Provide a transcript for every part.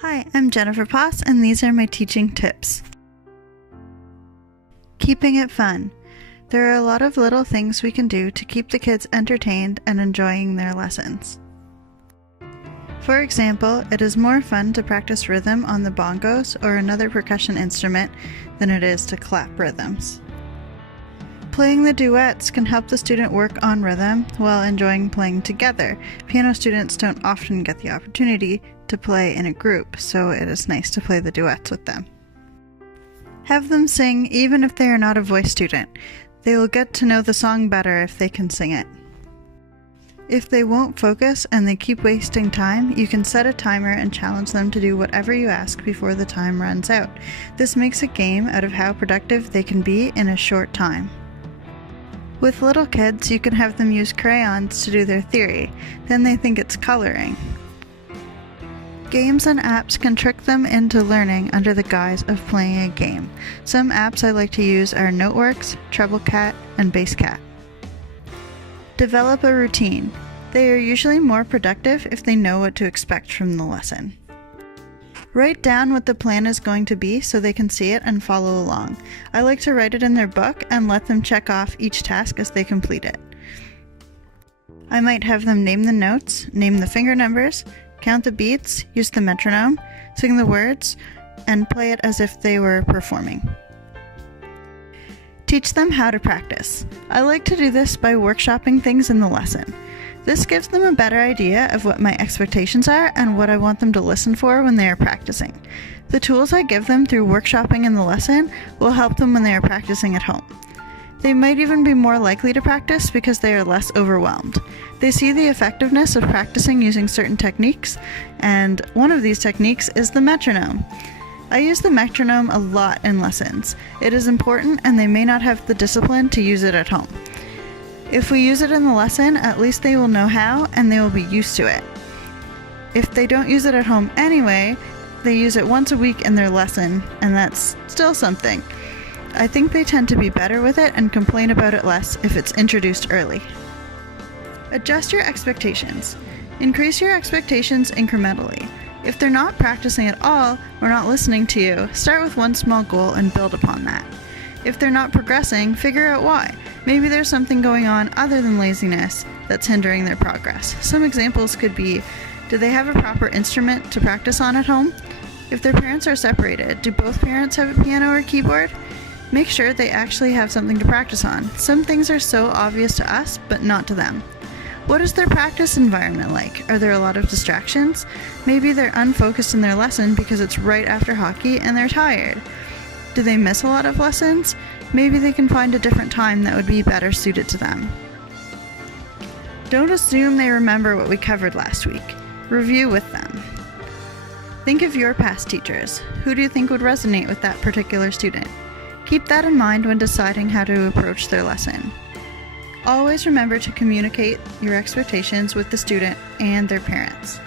Hi, I'm Jennifer Poss, and these are my teaching tips. Keeping it fun. There are a lot of little things we can do to keep the kids entertained and enjoying their lessons. For example, it is more fun to practice rhythm on the bongos or another percussion instrument than it is to clap rhythms. Playing the duets can help the student work on rhythm while enjoying playing together. Piano students don't often get the opportunity to play in a group, so it is nice to play the duets with them. Have them sing even if they are not a voice student. They will get to know the song better if they can sing it. If they won't focus and they keep wasting time, you can set a timer and challenge them to do whatever you ask before the time runs out. This makes a game out of how productive they can be in a short time. With little kids, you can have them use crayons to do their theory. Then they think it's coloring. Games and apps can trick them into learning under the guise of playing a game. Some apps I like to use are Noteworks, TrebleCat, and BassCat. Develop a routine. They are usually more productive if they know what to expect from the lesson. Write down what the plan is going to be so they can see it and follow along. I like to write it in their book and let them check off each task as they complete it. I might have them name the notes, name the finger numbers, count the beats, use the metronome, sing the words, and play it as if they were performing. Teach them how to practice. I like to do this by workshopping things in the lesson. This gives them a better idea of what my expectations are and what I want them to listen for when they are practicing. The tools I give them through workshopping in the lesson will help them when they are practicing at home. They might even be more likely to practice because they are less overwhelmed. They see the effectiveness of practicing using certain techniques, and one of these techniques is the metronome. I use the metronome a lot in lessons. It is important, and they may not have the discipline to use it at home. If we use it in the lesson, at least they will know how, and they will be used to it. If they don't use it at home anyway, they use it once a week in their lesson, and that's still something. I think they tend to be better with it and complain about it less if it's introduced early. Adjust your expectations. Increase your expectations incrementally. If they're not practicing at all or not listening to you, start with one small goal and build upon that. If they're not progressing, figure out why. Maybe there's something going on other than laziness that's hindering their progress. Some examples could be, do they have a proper instrument to practice on at home? If their parents are separated, do both parents have a piano or keyboard? Make sure they actually have something to practice on. Some things are so obvious to us, but not to them. What is their practice environment like? Are there a lot of distractions? Maybe they're unfocused in their lesson because it's right after hockey and they're tired. Do they miss a lot of lessons? Maybe they can find a different time that would be better suited to them. Don't assume they remember what we covered last week. Review with them. Think of your past teachers. Who do you think would resonate with that particular student? Keep that in mind when deciding how to approach their lesson. Always remember to communicate your expectations with the student and their parents.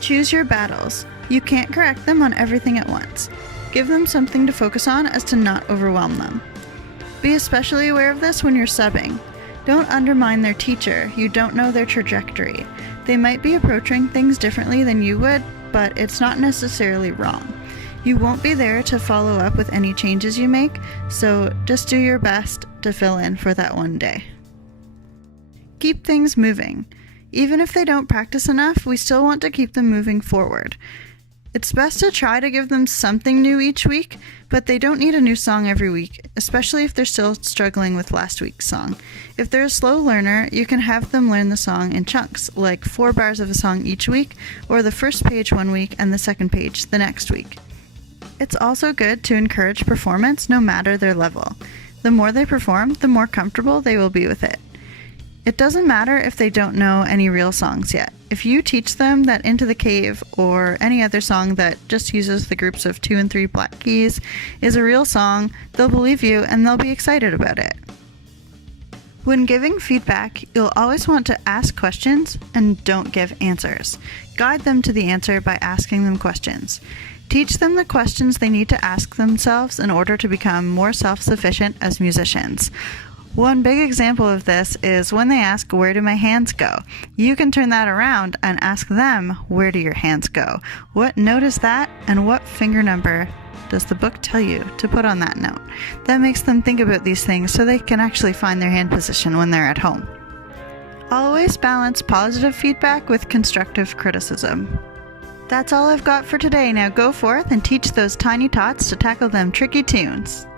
Choose your battles. You can't correct them on everything at once. Give them something to focus on as to not overwhelm them. Be especially aware of this when you're subbing. Don't undermine their teacher. You don't know their trajectory. They might be approaching things differently than you would, but it's not necessarily wrong. You won't be there to follow up with any changes you make, so just do your best to fill in for that one day. Keep things moving. Even if they don't practice enough, we still want to keep them moving forward. It's best to try to give them something new each week, but they don't need a new song every week, especially if they're still struggling with last week's song. If they're a slow learner, you can have them learn the song in chunks, like 4 bars of a song each week, or the first page one week and the second page the next week. It's also good to encourage performance no matter their level. The more they perform, the more comfortable they will be with it. It doesn't matter if they don't know any real songs yet. If you teach them that Into the Cave or any other song that just uses the groups of 2 and 3 black keys is a real song, they'll believe you and they'll be excited about it. When giving feedback, you'll always want to ask questions and don't give answers. Guide them to the answer by asking them questions. Teach them the questions they need to ask themselves in order to become more self-sufficient as musicians. One big example of this is when they ask, "Where do my hands go?" You can turn that around and ask them, "Where do your hands go? What note is that, and what finger number does the book tell you to put on that note?" That makes them think about these things so they can actually find their hand position when they're at home. Always balance positive feedback with constructive criticism. That's all I've got for today. Now go forth and teach those tiny tots to tackle them tricky tunes.